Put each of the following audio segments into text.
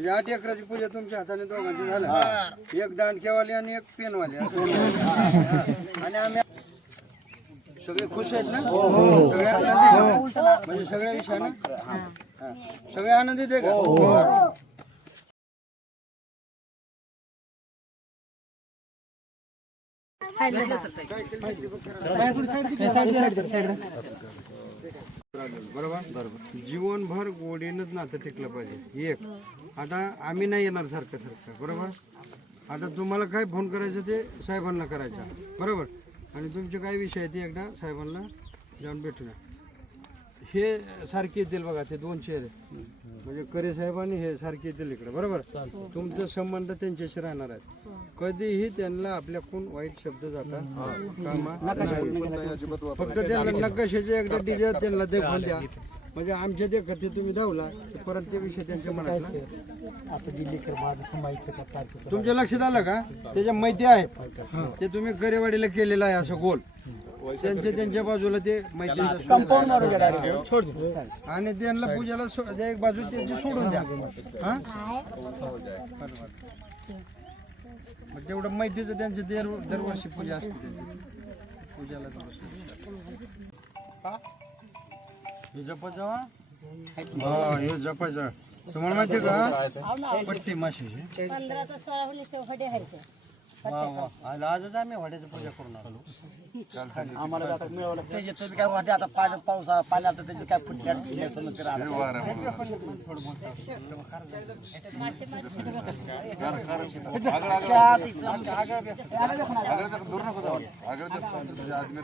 म्हणजे आठ एकराची पूजा तुमच्या हाताने दोघांची झाल्या एक दांडकेवाली आणि एक पेनवाली. हा. आणि आम्ही सगळे खुश आहेत ना? सगळे आनंदित आहे का? म्हणजे सगळ्या विषयानं? हा. सगळे आनंदित आहे का? बरोबर बरोबर? जीवनभर गोडीनंच नातं टिकलं पाहिजे एक. आता आम्ही नाही येणार सारखं सारखं बरोबर? आता तुम्हाला काय फोन करायचं ते साहेबांना करायचा बरोबर? आणि तुमचे काय विषय आहेत ते एकदा साहेबांना जाऊन भेटूया. हे सारखे येतील बघा ते दोन चेहरे. म्हणजे करे साहेब आणि हे सारखे येतील इकडे. बरोबर? तुमचा संबंध त्यांच्याशी राहणार आहेत कधीही त्यांना आपल्याकडून वाईट शब्द जातात. फक्त त्यांना नकाशाचे एकदा डीजे त्यांना देखून द्या. म्हणजे आमच्या देखत ते तुम्ही धावला तर परत ते विषय त्यांच्या मनातला. आता तुमच्या लक्षात आलं का? त्याच्या माहिती आहे ते तुम्ही गरेवाडीला केलेलं आहे असं गोल. त्यांच्या त्यांच्या बाजूला ते माहिती आणि त्यांना पूजाला सो- एक बाजू त्यांची सोडून द्या. हा मग तेवढं माहितीचं त्यांची दर दरवर्षी पूजा असते त्यांची. पूजाला दरवर्षी. हे? जपाचं हा? हे तुम्हाला माहिती आहे का? पट्टी माशी. सोळा होईल ते हडे हायचे. वा वा आज- आजच आम्ही वाड्याची पूजा करून आलो. आम्हाला आता मिळवलं त्याच्यात तुम्ही काय वाटते आता पाण्या पावसा पाण्यात त्याच्यात काय फुटल्या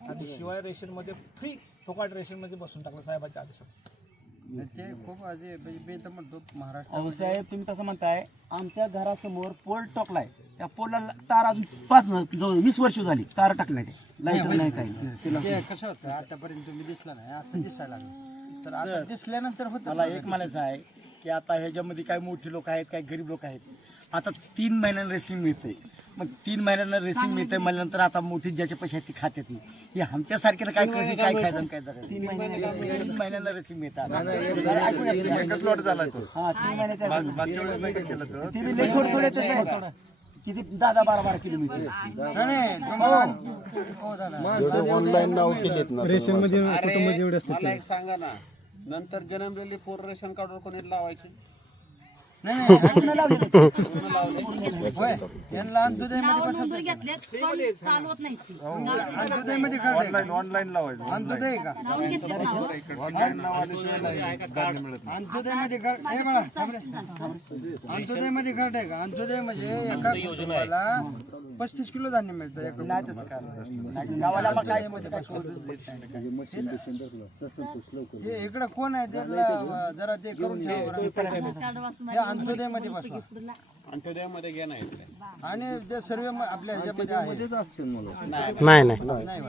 आणि शिवाय रेशनमध्ये फ्री फुकाट रेशनमध्ये बसून टाकलं साहेबांच्या आदेशात. ते खूप म्हणजे मी तर म्हणतो महाराष्ट्र साहेब तुम्ही तसं म्हणताय आमच्या घरासमोर पोल टोकलाय. त्या पोलला तार अजून पाच जवळ वीस वर्ष झाली. तार टाकलाय ते. लाइट नाही काही. नाही. ते कसं होतं? आतापर्यंत तुम्ही दिसला नाही. आता दिसायला लागलं. तर आता दिसल्यानंतर होतं मला एक म्हणायचं आहे की आता ह्याच्यामध्ये काही मोठी लोक आहेत काही गरीब लोक आहेत. आता तीन महिन्यांना रेसिंग मिळते मग तीन महिन्यांना रेसिंग मिळते म्हणल्यानंतर आता मोठी ज्याचे पैसे आहेत ते खात्यात नाही. हे आमच्या सारख्याला काय करायचं काय खायचं आणि काय जगायचं? तीन महिन्याला रेसिंग मिळतात एकच लॉट झाला तो. हा तीन महिन्याचा मागच्या वेळेस नाही का केलं तो? ते बी लई थोडे थोडे तसे आहेत. किती? दहा बारा बारा किलोमीटर. तुम्हाला हो. दादा. रेशनमध्ये कुटुंब जेवढे असतात सांगा ना. नंतर जन्मलेली पोर रेशन कार्डवर कोणी लावायची? ऑनलाईन ऑनलाईन लावायचं अंत्योदय का ऑनलाईन मिळत नाही हे कार्ड आहे का अंत्योदय म्हणजे एका कुटुंबाला पस्तीस किलो धान्य मिळतं एका गावाला मग काय मध्ये. हे इकडं कोण आहे त्याला जरा ते करून ठेवा बरं. हे अंत्योदयमध्ये बसवा अंत्योदयामध्ये घे ना इकडे. आणि ते सर्व आपल्या ह्याच्यामध्ये आहे. नाही नाही.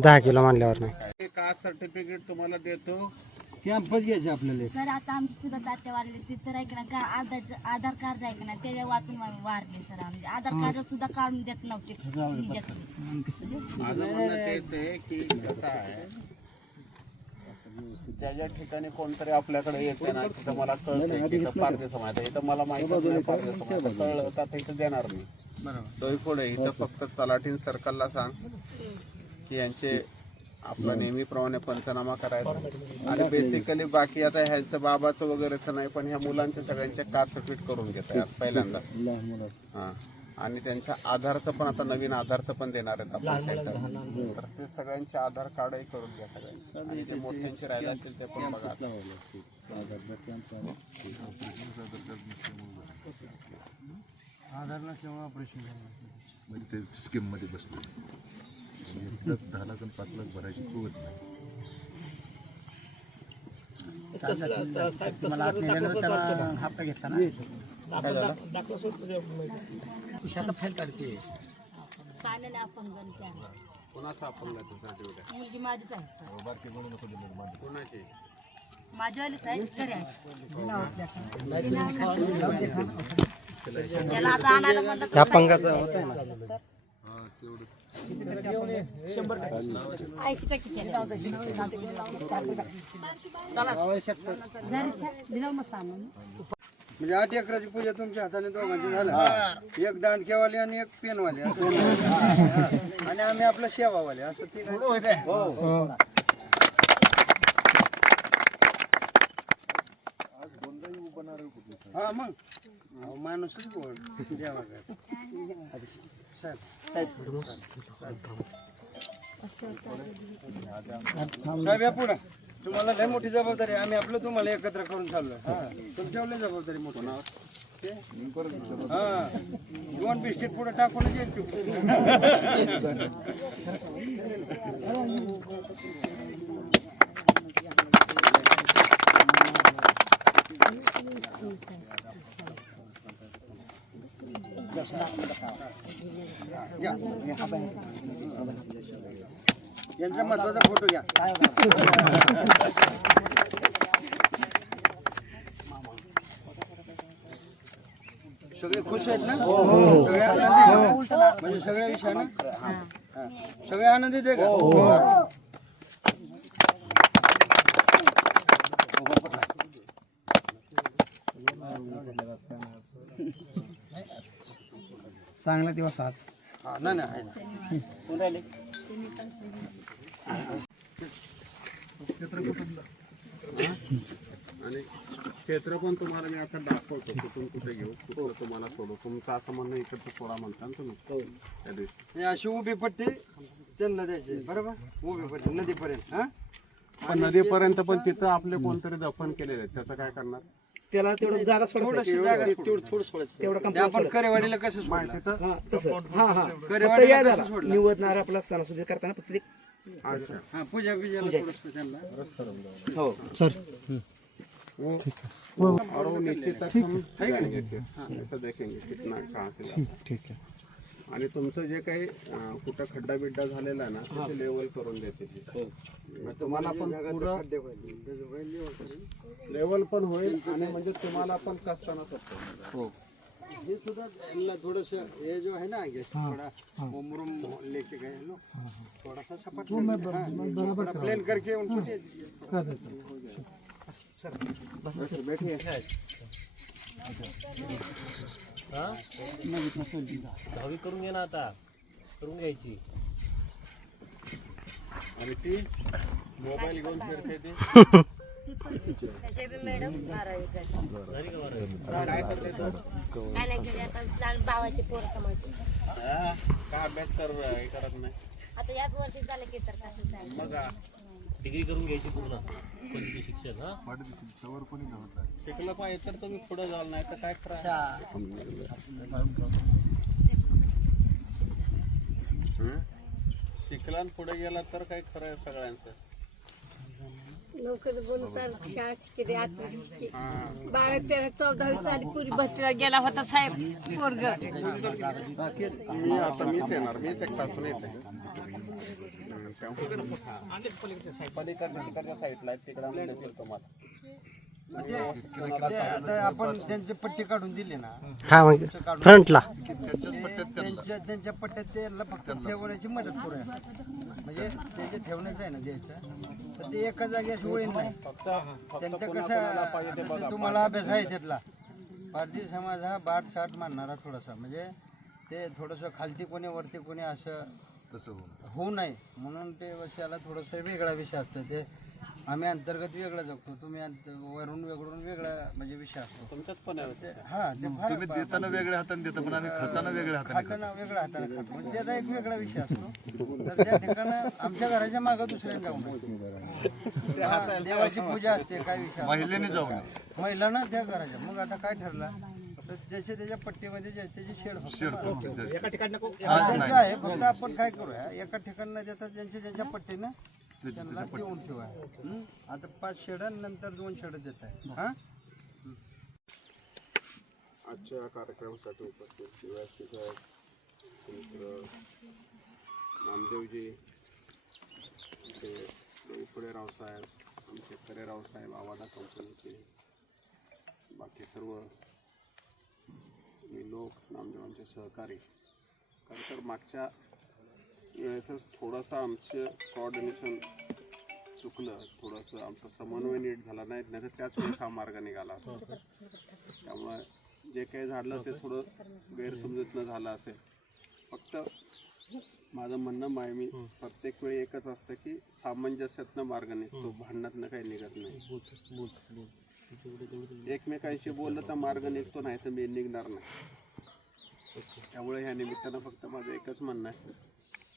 दहा किलो मानल्यावर नाही. कास्ट सर्टिफिकेट तुम्हाला देतो. कॅम्पच घ्यायचे आपल्याला. सर आता आमची सुद्धा दाते वाढले ते तर आहे ना का आधार आधार कार्ड आहे ना त्याच्या वाचून आम्ही वारले सर आमचे. आधार कार्ड सुद्धा काढून देत नव्हते. माझं म्हणणं तेच आहे की कसं आहे ज्या ज्या ठिकाणी कोणतरी आपल्याकडे येते ना तिथं मला कळतं की इथं पारदेश समाज आहे. इथं मला माहिती नाही पारदेश समाज आहे. कळलं तर आता इथं देणार मी? दोईफोडे इथं फक्त तलाठीन सर्कलला सांग की यांचे आपलं नेहमीप्रमाणे पंचनामा करायचा. आणि बेसिकली बाकी आता ह्यांचं बाबाचं वगैरेचं नाही पण ह्या मुलांचे सगळ्यांचे कास्ट सर्टिफिकेट करून घेत आहेत पहिल्यांदा. हा. आणि त्यांच्या आधारचं पण आता नवीन आधारचं पण देणार आहेत आपल्या सेंटर तर ते सगळ्यांचे आधार कार्डही करून घ्या सगळ्यांचे. आणि जे मोठ्यांचे राहिले असतील ते पण बघा आधार नसल्यामुळे ऑपरेशन झालं? म्हणजे ते स्कीममध्ये बसलो. एकदाच दहा लाख आणि पाच लाख भरायची कुवत नाही. मला हप्ता घेतला ना? खिशातलं फाईल काढते. अपंगांच्या कोणाचं अपंगाचं सर्टिफिकेट मुलगी माझीच आहे कोणाची? माझ्यावालीच आहे आहे. त्याला आता आणायला म्हणलं तर अपंगाचं होत आहे ना. ऐंशी टक्के दिलं मग म्हणजे आठ एकराची पूजा तुमच्या हाताने दोघांची झाल्या एक दांडक्यावाले आणि एक पेनवाले. असं. हा. आणि आम्ही आपलं शेवावाले. असं ते काय? हा. मग. अहो, माणूसच गोड. देवाकडे. साहेब. पुढं. तुम्हाला लय मोठी जबाबदारी आहे. आम्ही आपलं तुम्हाला एकत्र करून चाललो हा. तुमच्यावर लय जबाबदारी मोठी हा. दोन बिस्किट पुढे टाकून येईल तू यांचा महत्त्वाचा फोटो घ्या. सगळे खुश आहेत ना? सगळे आनंदित आहे ना? म्हणजे सगळ्या विषयानं हा. सगळे आनंदित आहे का? चांगला दिवस आज. हा नाही नाही आहे ना. कोण राहिले? आणि क्षेत्र पण तुम्हाला मी आता दाखवतो कुठून कुठे घेऊ कुठलं तुम्हाला सोडू. तुमचं असं म्हणणं इकडचं सोडा म्हणता ना तुम्ही. त्या दिवशी. हे अशी उभी पट्टी त्यांना द्यायची बरोबर? उभी पट्टी नदीपर्यंत हा? पण नदीपर्यंत पण तिथं आपले कोणतरी दफन केलेले आहेत त्याचं काय करणार? त्याला तेवढं जागा थोडीशी जागा तेवढं थोडं सोडायचं. तेवढं ते आपण करेवाडीला कसं सोडलं हा तसं. हा हा. सोडलं निवडणार आपला सणासुदी करताना फक्त ते हा पूजा हो. और वो नीचे तक हम जाएंगे फिर ऐसा देखेंगे कितना कहाँ से जाता है. ठीक आहे. आणि तुमचं जे काही कुठं खड्डा बिड्डा झालेला आहे ना त्याचे लेवल करून देते तिथं. मग तुम्हाला पण लेवल पण होईल आणि म्हणजे तुम्हाला पण कष्टानं सोपं हे सुद्धा यांना थोडस हे जो आहे ना आगे थोड़ा मुरुम लेके गए लोग। थोड़ा सा सपाट कर- थोड़ा प्लेन करके उनको दे दीजिए। दहावी करून घे ना आता। करून घ्यायची आणि ती मोबाईल घेऊन फिरते ती भावाचे पोरं का अभ्यास कर हे करत नाही आता याच वर्षी झालं की तर मग डिग्री करून घ्यायची पूर्ण. पदवी शिक्षण हा? शिकलं पाहिजे तर तुम्ही पुढे जाल नाही तर काय करा? शिकला आणि पुढे गेला तर काय खरं आहे सगळ्यांचं. लवकर बोलतात शाळा. हा. बारा तेरा चौदावी साली पुरी बसला गेला होता साहेब पोरग मी आता मीच येणार मीच एक तासून येते पलीकडच्या साईडला तिकडे आम्ही तुम्हाला आपण त्यांची पट्टी काढून दिली ना हा मग फ्रंटला. त्यांच्या त्यांच्या पट्ट्यात त्यांना फक्त ठेवण्याची मदत करूया. म्हणजे त्यांचे ठेवण्याचं आहे ना द्यायचं तर ते एका जागी अशी वळीन नाही. त्यांचं कसं म्हणजे तुम्हाला अभ्यास आहे त्यातला. पारधी समाज हा बाट साठ मानणारा थोडासा. म्हणजे ते थोडंसं खालती कोणी वरती कोणी असं होऊ नये. म्हणून ते वर्षाला थोडंसं वेगळा विषय असतो. ते आम्ही अंतर्गत वेगळं जगतो. तुम्ही अंत- वरून वेगळून वेगळा म्हणजे विषय असतो. तुमच्यात पण आहे. ते- हा ते फार देताना वेगळ्या हाताने देतो पण आम्ही खाताना वेगळ्या हाताने खाताना वेगळा हाताने खातो. म्हणजे त्याचा एक वेगळा विषय असतो. तर त्या ठिकाणी आमच्या घराच्या मागं दुसऱ्याने जाऊ नये हा, देवाची पूजा असते काय विषय असतो. महिलेने जाऊ नये महिलांना त्या घराच्या. मग आता काय ठरलं? तर ज्याच्या त्याच्या पट्टीमध्ये ज्याची त्याची शेड फक्त त्यांचं. आहे. फक्त आपण काय करूया? एका ठिकाणी न देता ज्यांच्या ज्यांच्या पट्टीनं त्यांना देऊन ठेवा. हं? आता पाच शेड नंतर दोन शेड देत आहे हा? आजच्या कार्यक्रमासाठी उपस्थित शिवाजी साहेब तुमचं नामदेवजी ते डोईफळे रावसाहेब आमचे खरे रावसाहेब आवाजा कंपनीचे बाकी सर्व मी लोक नामदेवांचे सहकारी खरं तर मागच्या वेळेसच थोडंसं आमचं कोऑर्डिनेशन चुकलं. थोडंसं आमचा समन्वय नीट झाला नाही नाही तर त्याच वेळेस हा मार्ग निघाला असता. त्यामुळे जे काही झालं ते थोडं गैरसमजूतनं झालं असेल. फक्त माझं म्हणणं आहे मी प्रत्येक वेळी एकच असतं की सामंजस्यातनं मार्ग निघतो भांडणातनं काही निघत नाही. एकमेकांशी बोललं तर मार्ग निघतो नाही तर मी निघणार नाही. त्यामुळे ह्या निमित्तानं फक्त माझं एकच म्हणणं आहे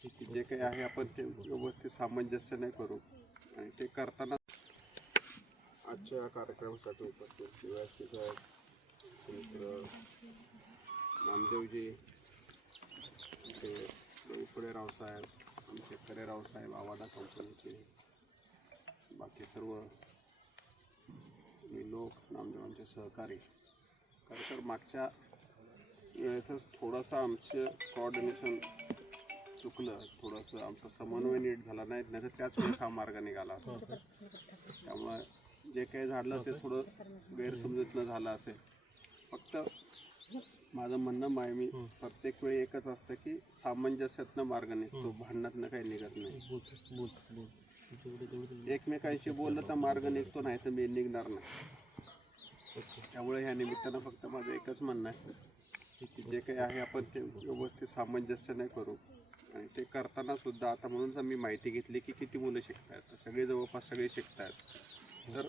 की जे काही आहे आपण ते व्यवस्थित सामंजस्याने करू. आणि ते करताना आजच्या कार्यक्रमासाठी उपस्थित शिवाजी साहेब मित्र नामदेवजी ते डोईफोडे रावसाहेब आमचे करेराव रावसाहेब आवाडा कंपनीचे बाकी सर्व मी लोक नामदेवांचे सहकारी. खरं तर मागच्या वेळेसच थोडंसं आमचं कोऑर्डिनेशन चुकलं. थोडंसं आमचा समन्वय नीट झाला नाही नाही तर त्याच वेळेस हा मार्ग निघाला असता. त्यामुळे जे काही झालं ते थोडं गैरसमजूतनं झालं असेल. फक्त माझं म्हणणं आहे मी प्रत्येक वेळी एकच असतं की सामंजस्यातनं मार्ग निघतो भांडणातनं काही निघत नाही. एकमेकांशी बोललं तर मार्ग निघतो नाही तर मी निघणार नाही. त्यामुळे ह्या निमित्तानं फक्त माझं एकच म्हणणं आहे की जे काही आहे आपण ते व्यवस्थित सामंजस्याने करू. आणि ते करताना सुद्धा आता म्हणूनच मी माहिती घेतली की किती मुलं शिकतायत तर सगळे जवळपास सगळे शिकतायत. तर